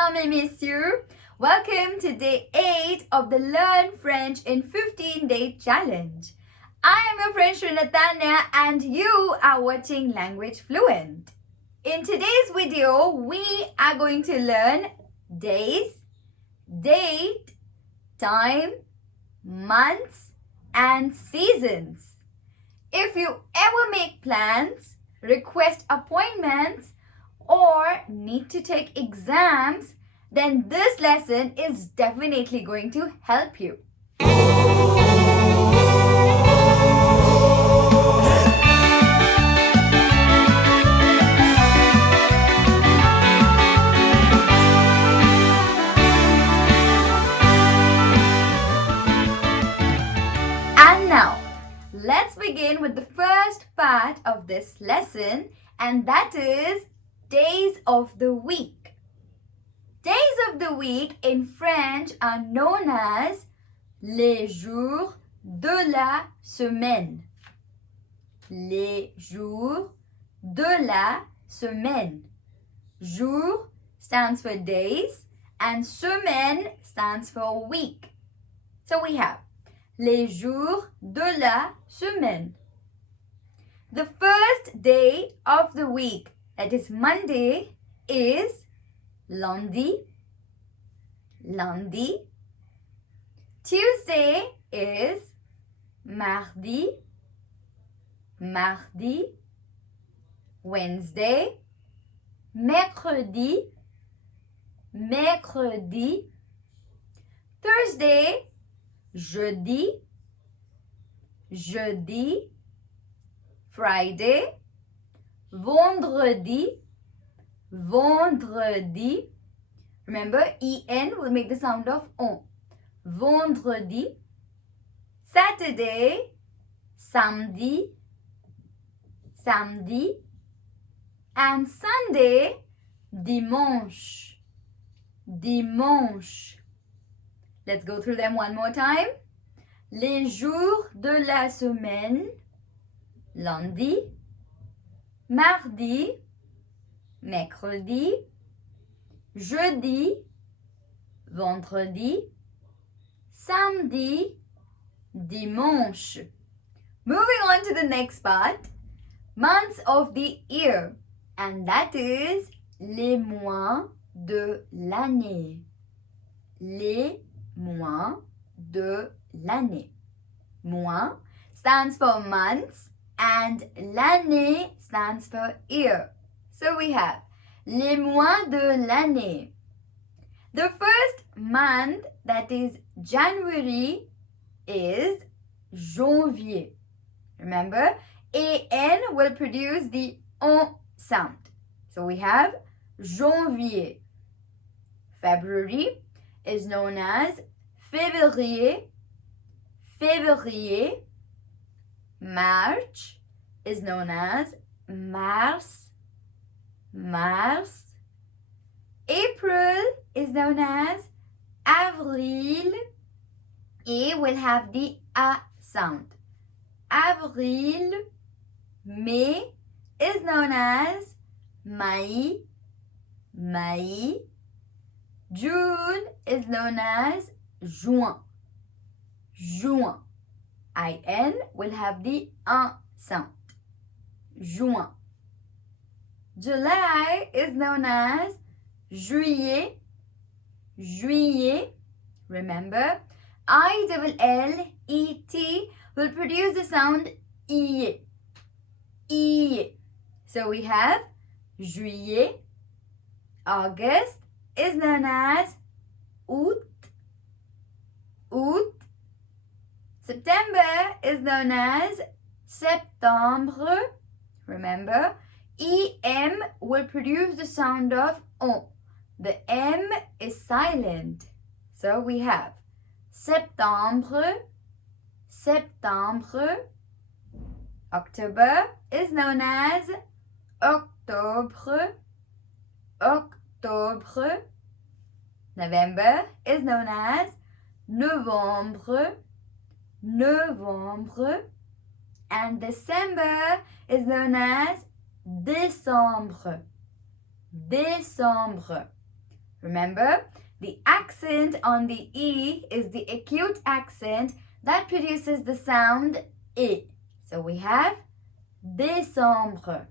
mesdames et messieurs. Welcome to day 8 of the Learn French in 15-Day Challenge. I am your French tutor Natanya and you are watching Language Fluent. In today's video, we are going to learn days, date, time, months, and seasons. If you ever make plans, request appointments, or need to take exams, then this lesson is definitely going to help you. And now, let's begin with the first part of this lesson, and that is days of the week. Days of the week in French are known as les jours de la semaine. Les jours de la semaine. Jour stands for days and semaine stands for week. So we have les jours de la semaine. The first day of the week, that is Monday, is lundi. Lundi. Tuesday is mardi. Mardi. Wednesday, mercredi. Mercredi. Thursday, jeudi. Jeudi. Friday, vendredi. Vendredi. Remember, en will make the sound of on. Vendredi. Saturday, samedi. Samedi. And Sunday, dimanche. Dimanche. Let's go through them one more time. Les jours de la semaine. Lundi, mardi, mercredi, jeudi, vendredi, samedi, dimanche. Moving on to the next part, months of the year, and that is les mois de l'année. Les mois de l'année. Mois stands for months and l'année stands for year. So we have les mois de l'année. The first month, that is January, is janvier. Remember, an will produce the on sound. So we have janvier. February is known as février. Février. March is known as mars. Mars. April is known as avril. A will have the A sound. Avril. May is known as mai. Mai. June is known as juin. Juin. IN will have the un sound. Juin. July is known as juillet. Juillet. Remember, ILLET will produce the sound IE. IE. So we have juillet. August is known as août. Août. September is known as septembre. Remember, EM will produce the sound of on. The M is silent. So we have septembre. Septembre. October is known as octobre. Octobre. November is known as novembre. Novembre. And December is known as décembre. Décembre. Remember, the accent on the E is the acute accent that produces the sound I. So we have décembre.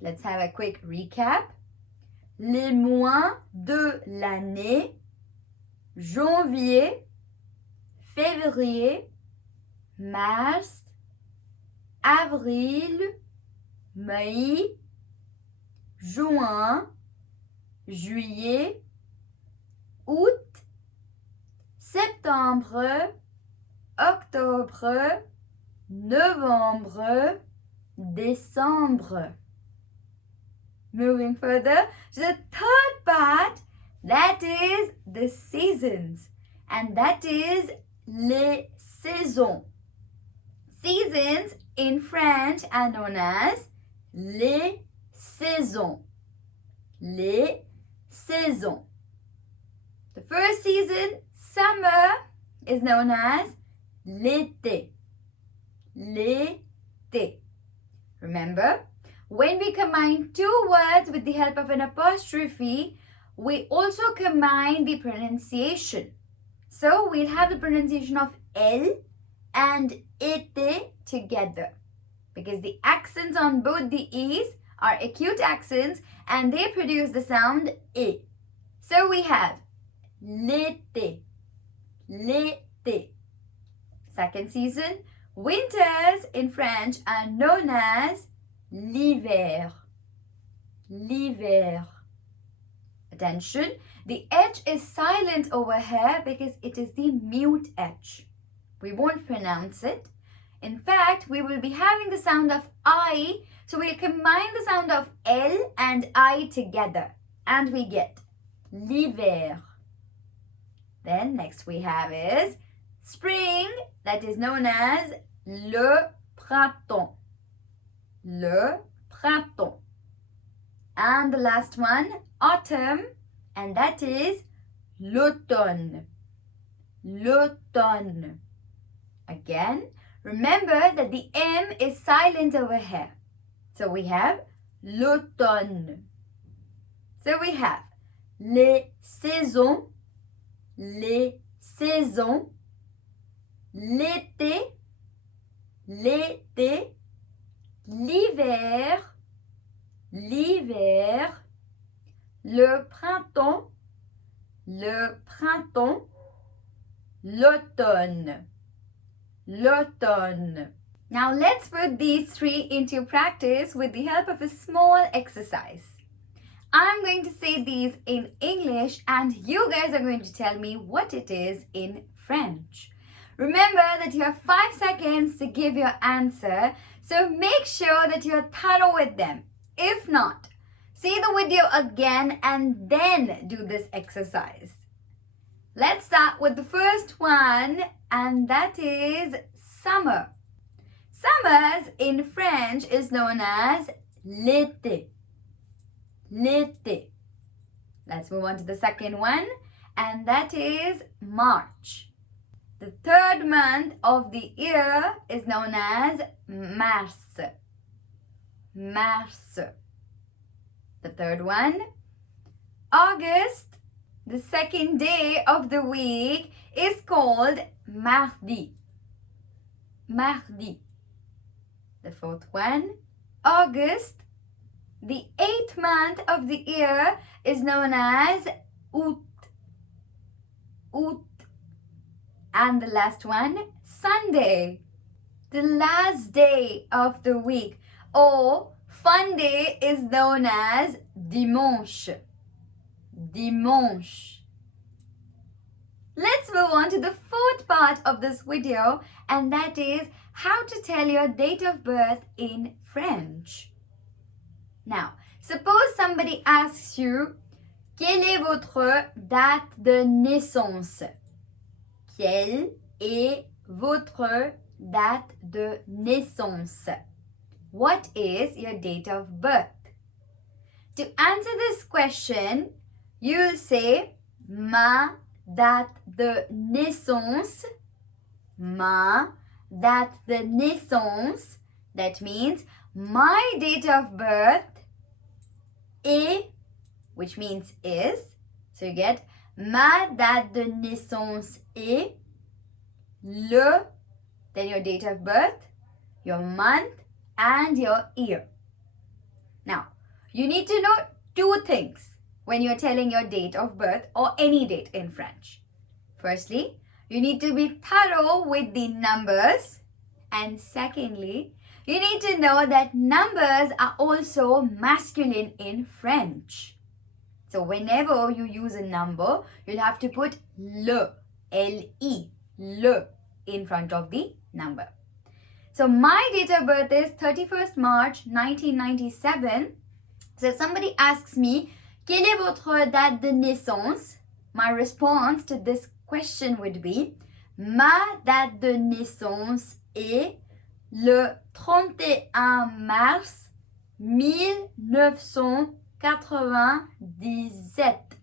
Let's have a quick recap. Les mois de l'année, janvier, février, mars, avril, mai, juin, juillet, août, septembre, octobre, novembre, décembre. Moving further to the third part, that is the seasons, and that is les saisons. Seasons in French are known as les saisons. Les saisons. The first season, summer, is known as l'été. L'été. Remember, when we combine two words with the help of an apostrophe, we also combine the pronunciation. So we'll have the pronunciation of L and été together, because the accents on both the E's are acute accents and they produce the sound I. So we have l'été, l'été. Second season, winters in French are known as l'hiver, l'hiver. Attention, the H is silent over here because it is the mute H. We won't pronounce it. In fact, we will be having the sound of I, so we'll combine the sound of L and I together and we get l'hiver. Then next we have is spring, that is known as le printemps. Le printemps. And the last one, autumn, and that is l'automne. L'automne. Again, remember that the M is silent over here. So we have l'automne. So we have les saisons, les saisons, l'été, l'été, l'hiver, l'hiver, le printemps, l'automne, l'automne. Now let's put these three into practice with the help of a small exercise. I'm going to say these in English and you guys are going to tell me what it is in French. Remember that you have 5 seconds to give your answer, so make sure that you're thorough with them. If not, see the video again and then do this exercise. Let's start with the first one, and that is summer. Summers in French is known as l'été. L'été. Let's move on to the second one, and that is March. The third month of the year is known as mars. Mars. The third one, August. The second day of the week is called mardi. Mardi. The fourth one, August. The 8th month of the year is known as août. Août. And the last one, Sunday. The last day of the week or fun day is known as dimanche. Dimanche. Let's move on to the fourth part of this video, and that is how to tell your date of birth in French. Now, suppose somebody asks you, quelle est votre date de naissance? Quelle est votre date de naissance? What is your date of birth? To answer this question, you'll say ma date de naissance. Ma date de naissance. That means my date of birth est which means is. So you get ma date de naissance est le, then your date of birth, your month, and your year. Now, you need to know two things when you're telling your date of birth or any date in French. Firstly, you need to be thorough with the numbers. And secondly, you need to know that numbers are also masculine in French. So whenever you use a number, you'll have to put le, L-E, le, in front of the number. So my date of birth is 31st March 1997. So if somebody asks me, quelle est votre date de naissance? My response to this question would be, ma date de naissance est le 31 mars 1997.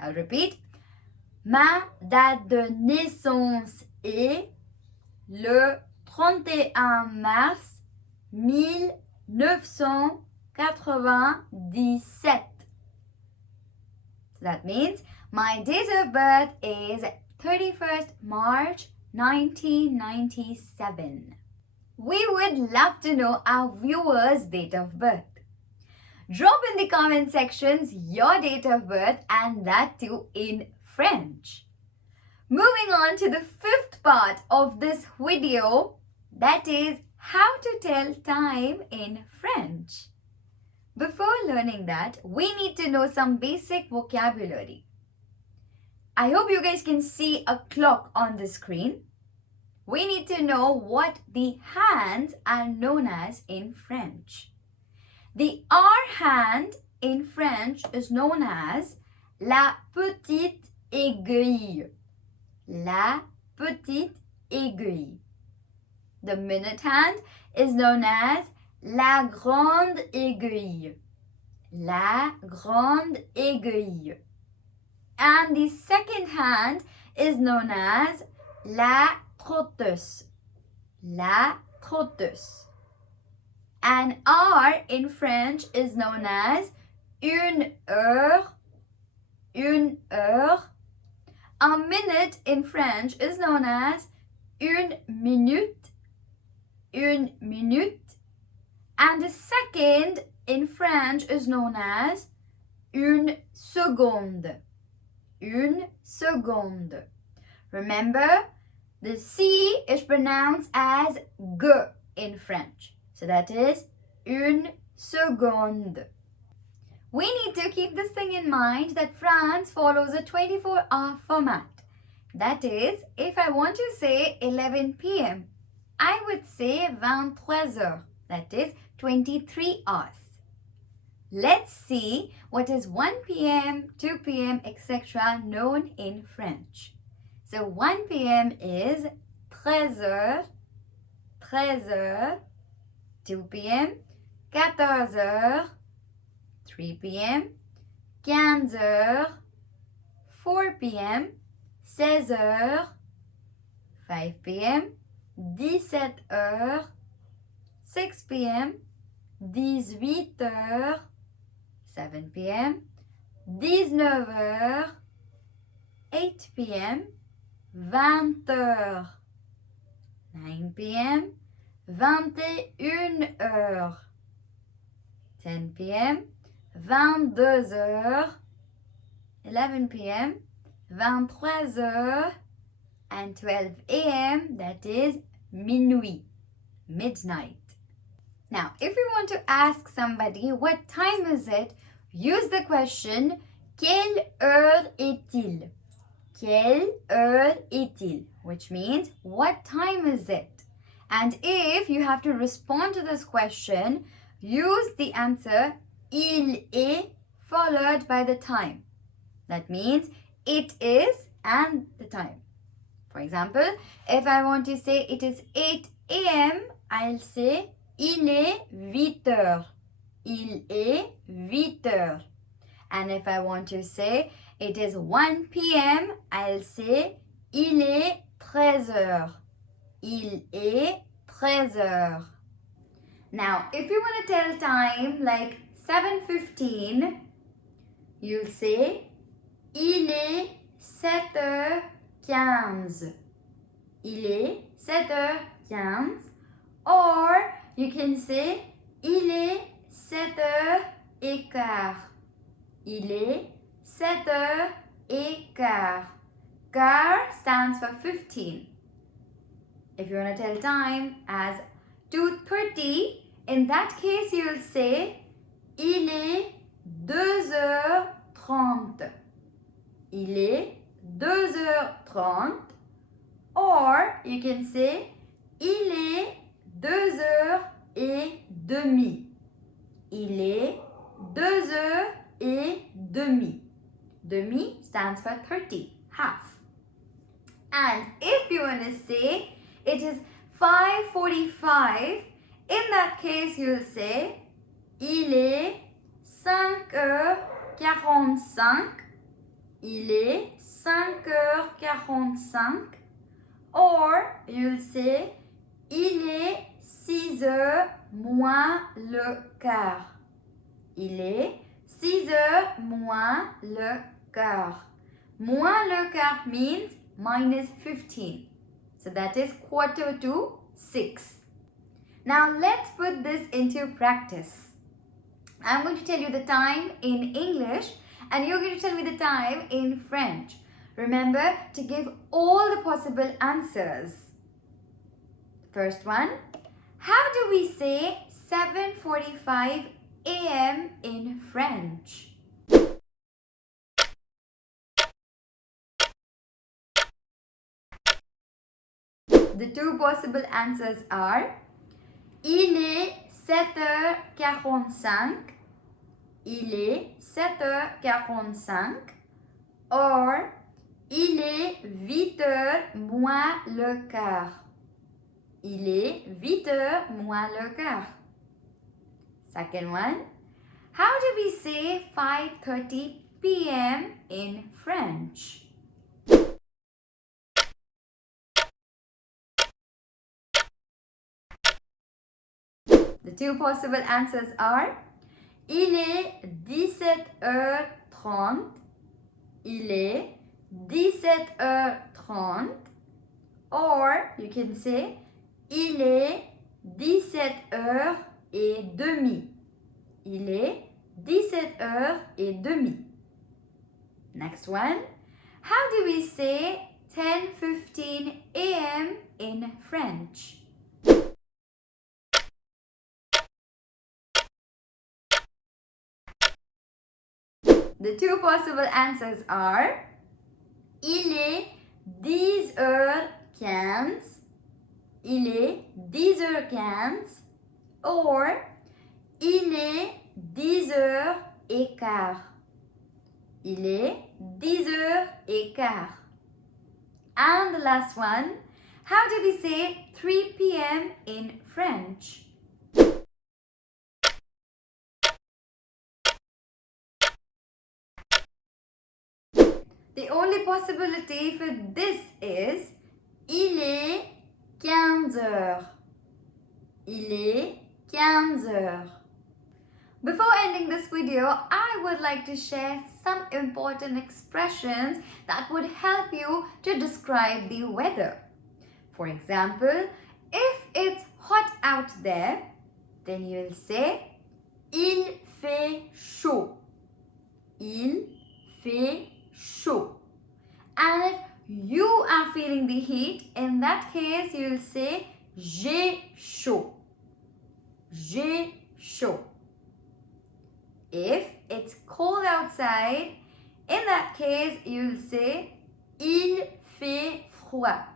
I'll repeat. Ma date de naissance est le 31 mars 1997. So that means my date of birth is 31st March 1997. We would love to know our viewers' date of birth. Drop in the comment sections your date of birth and that too in French. Moving on to the fifth part of this video, that is how to tell time in French. Before learning that, we need to know some basic vocabulary. I hope you guys can see a clock on the screen. We need to know what the hands are known as in French. The R hand in French is known as la petite aiguille. La petite aiguille. The minute hand is known as la grande aiguille. La grande aiguille. And the second hand is known as la trotteuse. La trotteuse. And R in French is known as une heure. Une heure. A minute in French is known as une minute. Une minute. And the second in French is known as une seconde. Une seconde. Remember, the C is pronounced as G in French. So that is une seconde. We need to keep this thing in mind that France follows a 24-hour format. That is, if I want to say 11 p.m., I would say 23 heures. That is 23 hours. Let's see what is 1 p.m., 2 p.m., etc. known in French. So 1 p.m. is 13 heures, 13 heures. 2 p.m., 14 heures. 3 p.m., 15 heures. 4 p.m., 16 heures. 5 p.m., 17 heures. 6 p.m., 18 heures. 7 p.m., 19 heures. 8 p.m., 20 heures. 9 p.m., 21 heures. 10 p.m., 22 heures. 11 p.m., 23 heures. And 12 a.m., that is minuit, midnight. Now, if you want to ask somebody what time is it, use the question quelle heure est-il? Quelle heure est-il? Which means what time is it? And if you have to respond to this question, use the answer il est followed by the time. That means it is and the time. For example, if I want to say it is 8 a.m., I'll say il est 8 heures. Il est 8 heures. And if I want to say it is 1 p.m., I'll say il est 13 heures. Il est 13 heures. Now, if you want to tell time like 7:15, you'll say il est 7h15. Il est 7h15. Or you can say il est 7h15. Il est 7h15. Quart stands for 15. If you want to tell time as 2:30, in that case you will say il est 2h30. Il est 2h30. Or you can say il est 2h30. Il est 2h30. Demi stands for 30, half. And if you want to say it is 5:45, in that case you will say il est 5h45. Il est 5h45. Or you'll say il est 6h moins le quart. Il est 6h moins le quart. Moins le quart means minus 15. So that is 5:45. Now let's put this into practice. I'm going to tell you the time in English and you're going to tell me the time in French. Remember to give all the possible answers. First one, how do we say 7:45 a.m. in French? The two possible answers are il est 7h45. Il est 7h45. Or il est 8h moins le quart. Il est 8h moins le quart. Second one, how do we say 5:30 p.m. in French? The two possible answers are il est 17h30. Il est 17h30. Or you can say il est 17h30. Il est 17h30. Next one. How do we say 10:15 a.m. in French? The two possible answers are il est 10h15. Il est 10h15. Or il est 10h15. Il est 10h15. And the last one, how do we say 3 p.m. in French? The only possibility for this is il est 15 heures. Il est 15 heures. Before ending this video, I would like to share some important expressions that would help you to describe the weather. For example, if it's hot out there, then you will say il fait chaud. Il fait chaud. And if you are feeling the heat, in that case you will say j'ai chaud. J'ai chaud. If it's cold outside, in that case you will say il fait froid.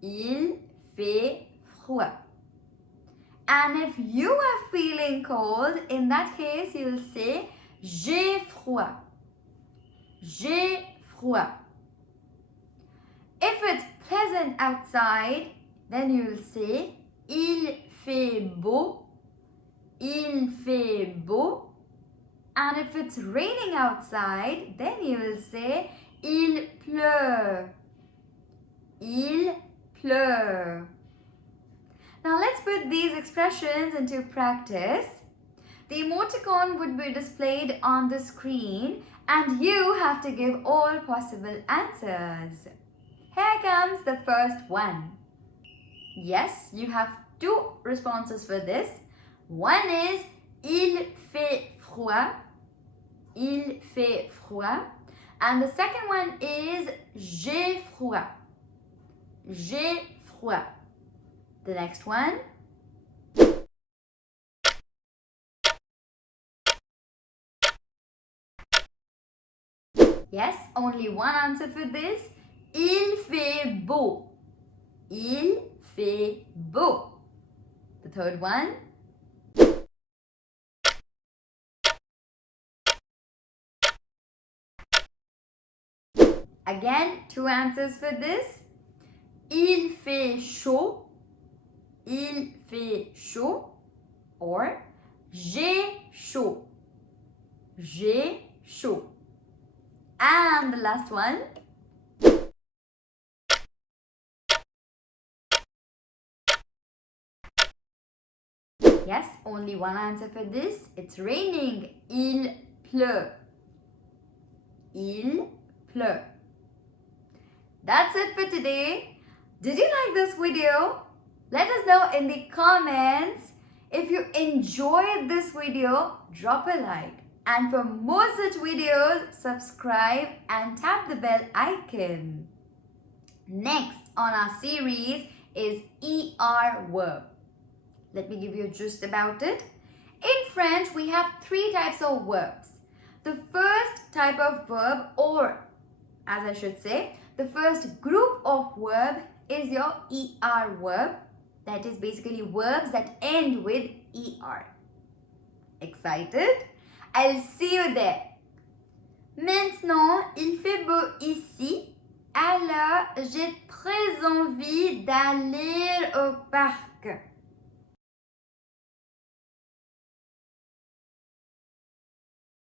Il fait froid. And if you are feeling cold, in that case you will say j'ai froid. J'ai froid. If it's pleasant outside, then you will say il fait beau. Il fait beau. And if it's raining outside, then you will say il pleut. Il pleut. Now let's put these expressions into practice. The emoticon would be displayed on the screen and you have to give all possible answers. Here comes the first one. Yes, you have two responses for this. One is il fait froid. Il fait froid. And the second one is j'ai froid. J'ai froid. The next one. Yes, only one answer for this. Il fait beau. Il fait beau. The third one. Again, two answers for this. Il fait chaud. Il fait chaud. Or j'ai chaud. J'ai chaud. And the last one. Yes, only one answer for this. It's raining. Il pleut. Il pleut. That's it for today. Did you like this video? Let us know in the comments. If you enjoyed this video, drop a like. And for more such videos, subscribe and tap the bell icon. Next on our series is ER verb. Let me give you a gist about it. In French, we have three types of verbs. The first type of verb, or as I should say, the first group of verb is your ER verb. That is basically verbs that end with ER. Excited? I'll see you there. Maintenant, il fait beau ici. Alors, j'ai très envie d'aller au parc.